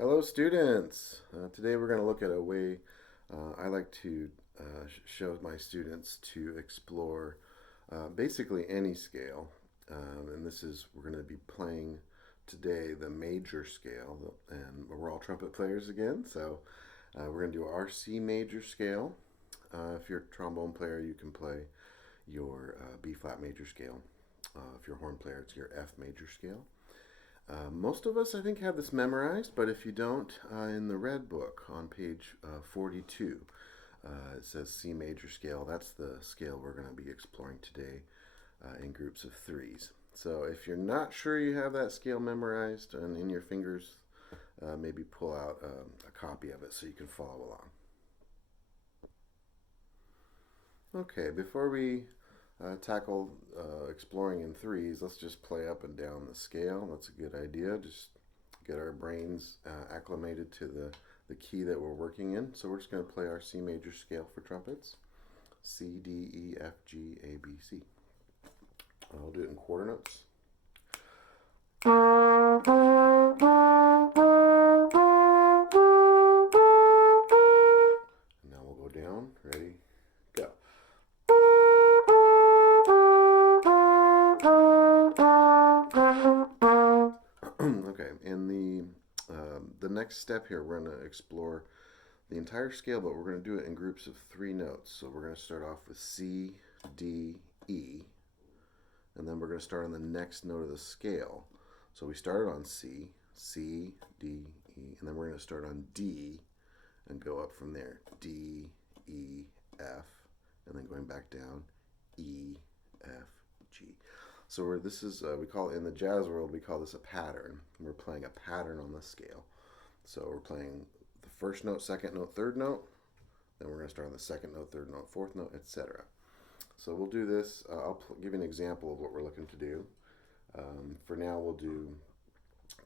Hello students! Today we're going to look at a way I like to show my students to explore basically any scale. And this is, we're going to be playing today the major scale, and we're all trumpet players again, so we're going to do our C major scale. If you're a trombone player, you can play your B flat major scale. If you're a horn player, it's your F major scale. Most of us, I think, have this memorized, but if you don't, in the red book on page 42, it says C major scale. That's the scale we're going to be exploring today in groups of threes. So if you're not sure you have that scale memorized and in your fingers, maybe pull out a copy of it so you can follow along. Okay, before we tackle exploring in threes, let's just play up and down the scale. That's a good idea. Just get our brains acclimated to the key that we're working in. So we're just going to play our C major scale for trumpets. C, D, E, F, G, A, B, C. I'll do it in quarter notes. And now we'll go down. Ready? Go. Okay, and the next step here, we're going to explore the entire scale, but we're going to do it in groups of three notes. So we're going to start off with C, D, E, and then we're going to start on the next note of the scale. So we started on C, C, D, E, and then we're going to start on D and go up from there. D, E, F, and then going back down, E, F, G. So this is, we call it, in the jazz world, we call this a pattern. We're playing a pattern on the scale. So we're playing the first note, second note, third note. Then we're going to start on the second note, third note, fourth note, etc. So we'll do this. I'll give you an example of what we're looking to do. For now, we'll do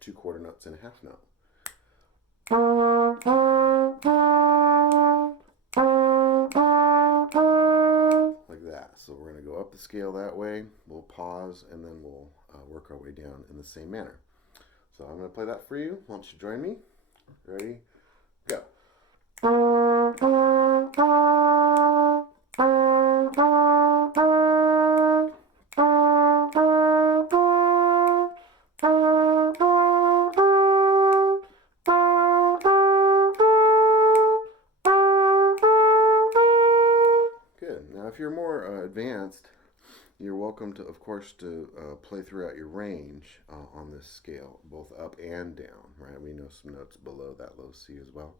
two quarter notes and a half note. Like that. So we're going to go up the scale that way. We'll pause and then we'll work our way down in the same manner. So I'm going to play that for you. Why don't you join me? Ready? Go. Good. Now, if you're more advanced, you're welcome to, of course, to play throughout your range on this scale, both up and down, right? We know some notes below that low C as well.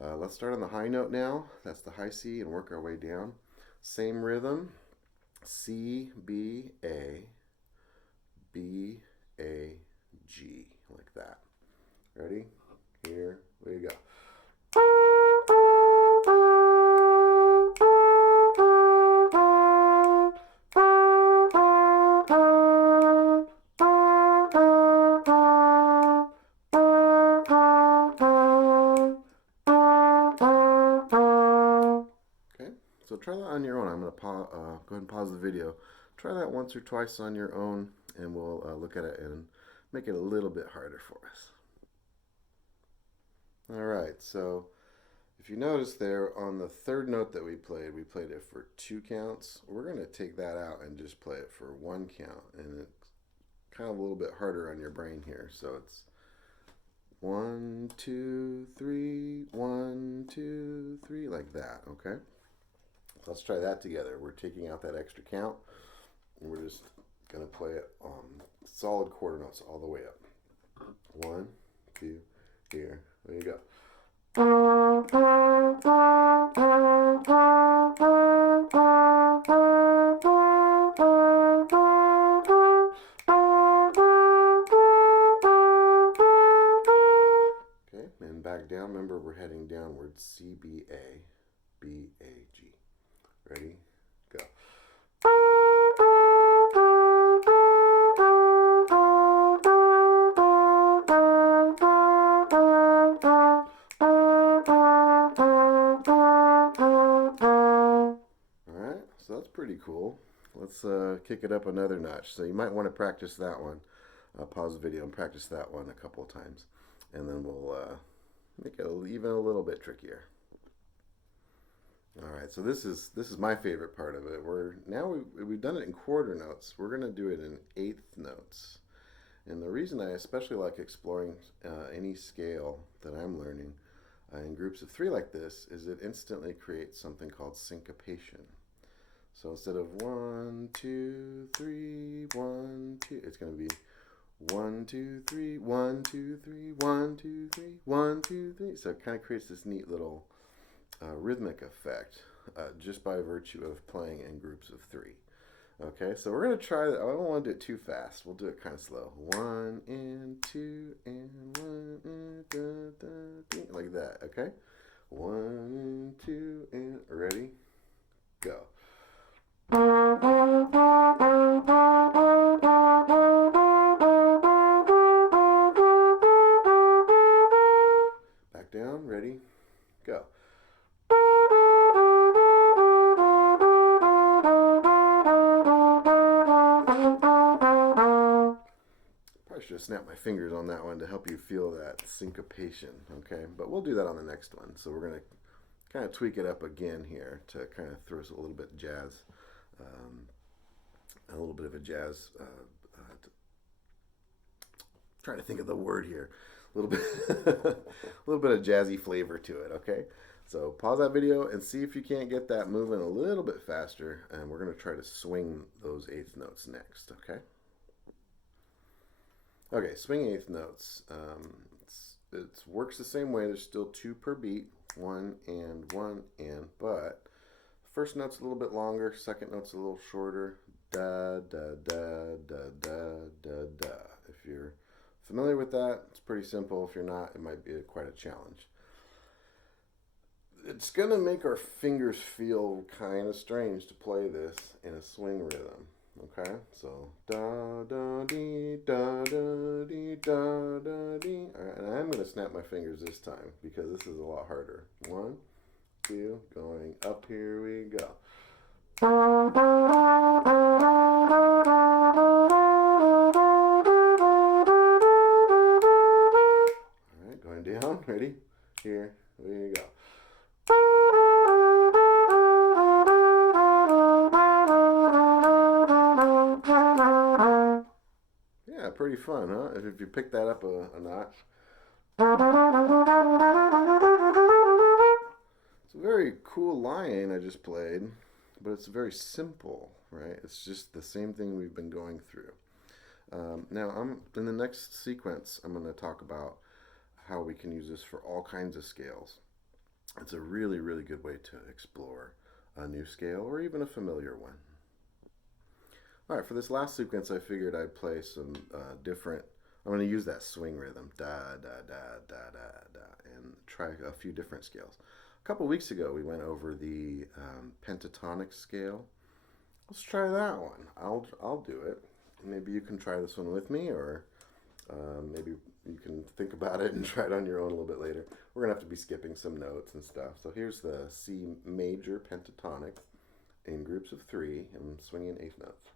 Let's start on the high note now. That's the high C, and work our way down. Same rhythm. C, B, A, B, A, G, like that. Ready? Here we go. So try that on your own. I'm going to go ahead and pause the video. Try that once or twice on your own, and we'll look at it and make it a little bit harder for us. All right, so if you notice there on the third note that we played it for 2 counts. We're going to take that out and just play it for 1 count, and it's kind of a little bit harder on your brain here. So it's 1, 2, 3, 1, 2, 3, like that, okay? Let's try that together. We're taking out that extra count, and we're just going to play it on solid quarter notes all the way up. 1, 2, here. There you go. Okay, and back down. Remember, we're heading downward. C, B, A, B, A, G. Ready? Go. Alright, so that's pretty cool. Let's kick it up another notch. So you might want to practice that one. Pause the video and practice that one a couple of times. and then we'll make it even a little bit trickier. All right, so this is my favorite part of it. We've done it in quarter notes. We're gonna do it in eighth notes. And the reason I especially like exploring any scale that I'm learning in groups of three like this is it instantly creates something called syncopation. So instead of 1, 2, 3, 1, 2, it's going to be 1, 2, 3, 1, 2, 3, 1, 2, 3, 1, 2, 3. So it kind of creates this neat little rhythmic effect just by virtue of playing in groups of three. Okay, so we're going to try that. I don't want to do it too fast. We'll do it kind of slow. 1 and 2 and 1 and da, da, da, like that. Okay, 1 and 2 and ready, go. Back down, ready, go. Probably should have snapped my fingers on that one to help you feel that syncopation, okay? But we'll do that on the next one. So we're going to kind of tweak it up again here to kind of throw us a little bit of jazz, trying to think of the word here, a little bit, a little bit of jazzy flavor to it, okay? So pause that video and see if you can't get that moving a little bit faster, and we're going to try to swing those eighth notes next, okay? Okay, swing eighth notes. It works the same way. There's still 2 per beat, 1 and 1 and, but first note's a little bit longer, second note's a little shorter. Da da da da da da da. If you're familiar with that, it's pretty simple. If you're not, it might be quite a challenge. It's gonna make our fingers feel kind of strange to play this in a swing rhythm. Okay, so da da dee da da dee da da dee. All right, and I'm gonna snap my fingers this time because this is a lot harder. 1, 2, going up. Here we go. All right, going down. Ready? Here we go. Yeah, pretty fun, huh? If you pick that up a notch. It's a very cool line I just played, but it's very simple, right? It's just the same thing we've been going through. Now, in the next sequence, I'm going to talk about how we can use this for all kinds of scales. It's a really, really good way to explore a new scale or even a familiar one. All right, for this last sequence, I figured I'd play some different, I'm going to use that swing rhythm, da, da, da, da, da, da, and try a few different scales. A couple weeks ago, we went over the pentatonic scale. Let's try that one. I'll do it. Maybe you can try this one with me, or maybe you can think about it and try it on your own a little bit later. We're going to have to be skipping some notes and stuff. So here's the C major pentatonic in groups of 3. I'm swinging eighth notes.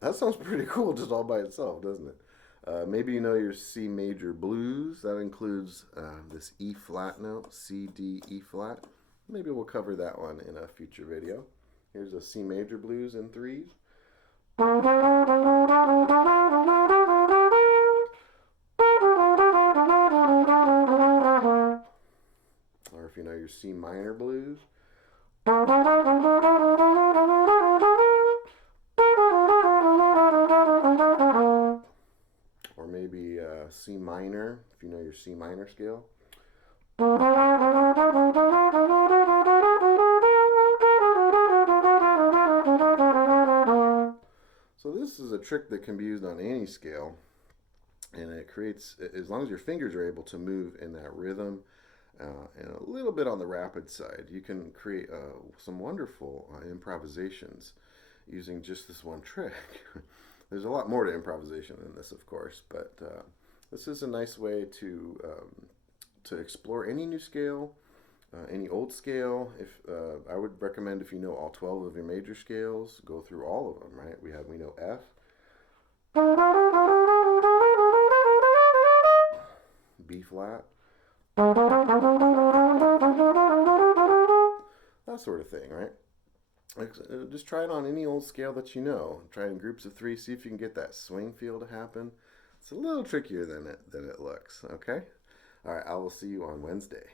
That sounds pretty cool just all by itself, doesn't it? Maybe you know your C major blues. That includes this E flat note, C, D, E flat. Maybe we'll cover that one in a future video. Here's a C major blues in 3s. Or if you know your C minor blues. Or maybe C minor, if you know your C minor scale. So this is a trick that can be used on any scale, and it creates, as long as your fingers are able to move in that rhythm and a little bit on the rapid side, you can create some wonderful improvisations using just this one trick. There's a lot more to improvisation than this, of course, but this is a nice way to explore any new scale Any old scale, if I would recommend if you know all 12 of your major scales, go through all of them, right? We know F, B flat, that sort of thing, right? Just try it on any old scale that you know. Try it in groups of three, see if you can get that swing feel to happen. It's a little trickier than it looks, okay? All right, I will see you on Wednesday.